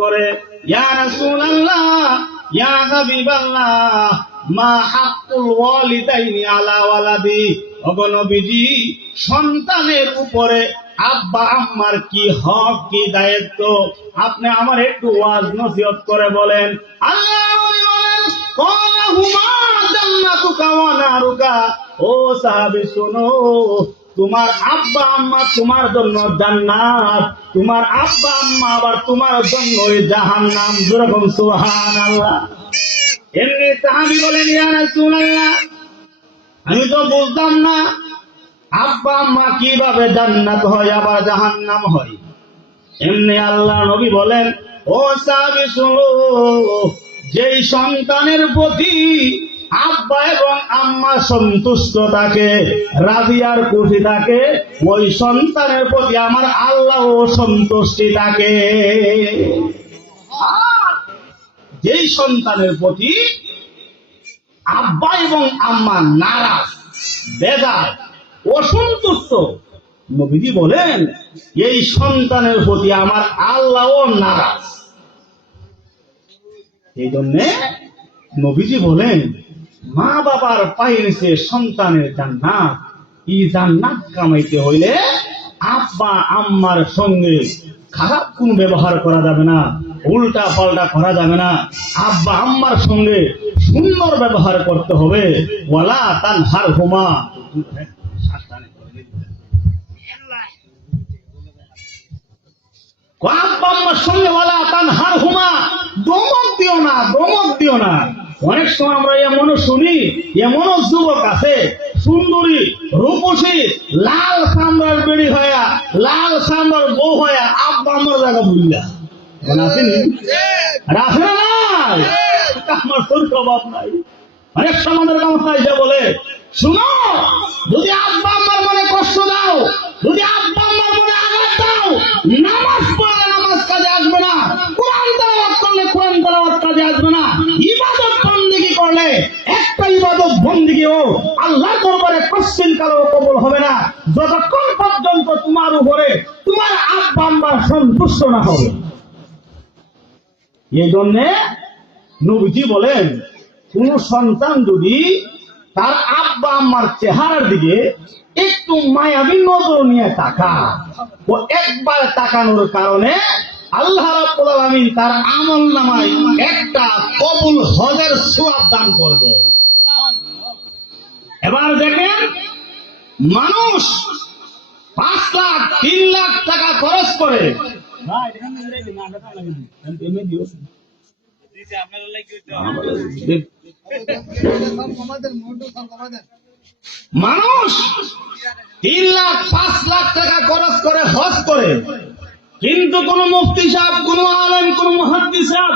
করে, ইয়া রাসূলুল্লাহ, ইয়া হাবিবাল্লাহ, মা হাক্কুল ওয়ালিদাইনি আলা ওয়ালাদি, ওগো নবীজি, সন্তানের উপরে আব্বা আম্মার কি হক, কি দায়িত্ব, আপনি আমার একটু ওয়াজ নসিহত করে বলেন। আল্লাহ বলেন, ক্বালা হুমা জান্নাতুকা ওয়া নারুকা, ও সাহাবী শোনো, তোমার আব্বা আম্মা তোমার জন্য জান্নাত, তোমার আব্বা আম্মা আবার তোমার জন্য জাহান্নাম। যেরকম সুবহানাল্লাহ। এমনি সাহাবী বলেন, ইয়া রাসূলুল্লাহ, আমি তো বুঝতাম না আব্বা আম্মা কিভাবে জান্নাত হয় আবার জাহান্নাম হয়। এমনি আল্লাহ নবী বলেন, ও সাহাবী শোনো, যেই সন্তানের প্রতি আব্বা এবং আম্মা সন্তুষ্ট থাকে, রাজি আর খুশি থাকে, ওই সন্তানের প্রতি আমার আল্লাহও সন্তুষ্টি থাকে। যেই সন্তানের প্রতি আব্বা এবং আম্মা নারাজ, বেজার, অসন্তুষ্ট, নবীজি বলেন এই সন্তানের প্রতি আমার আল্লাহও নারাজ। এই জন্যে নবীজি বলেন, মা বাবার পায়ের নিচে সন্তানের জান্নাত। এই জান্নাত কামাইতে হইলে আব্বা আম্মার সঙ্গে খারাপ কোন ব্যবহার করা যাবে না, উল্টা পাল্টা করা যাবে না। আব্বা আম্মার সঙ্গে সুন্দর ব্যবহার করতে হবে। ওয়ালা তানহারহুমা, আব্বা আম্মার সঙ্গে ওয়ালা তানহারহুমা, দমক দিও না, দমক দিও না। অনেক সময় আমরা এমনও শুনি, এমনও যুবক আছে, সুন্দরী রূপসী, লাল সামরার বেড়ি হইয়া, লাল সামরার বউ হইয়া আব্বা আম্মার জায়গা ভুলিয়া আসেনি, রাখে না, আমার শরীর অভাব নাই। অনেক সমাজের গামছায় যে বলে, শুনো, যদি আব্বা আম্মার মনে কষ্ট দাও, যদি আব্বা আম্মার মনে আঘাত দাও, নামাজ পড়লে নামাজ কাজে আসবে না, কোরআন তেলাওয়াত করলে কোরআন তেলাওয়াত কাজে আসবে না, ইবাদত বন্দেগী করলে একটা ইবাদত বন্দেগীও আল্লাহর দরবারে কষ্টিন কালেও কবুল হবে না, যতক্ষণ পর্যন্ত তোমার উপরে তোমার আব্বা আম্মা সন্তুষ্ট না হবে। এই জন্য নবীজি বলেন, কোন সন্তান যদি তার আব্বা আম্মার চেহারার দিকে একটু মায়াবী নজর নিয়ে তাকায়, ও একবার তাকানোর কারণে আল্লাহ রাব্বুল আলামিন তার আমলনামায় একটা কবুল হজের সওয়াব দান করবে। এবার দেখেন, মানুষ 5 লাখ 3 লাখ টাকা খরচ করে, মানুষ 3 লাখ 5 লাখ টাকা খরচ করে হজ করে, কিন্তু কোন মুফতি সাহেব, কোন আলেম, কোন মুহাদ্দিস সাহেব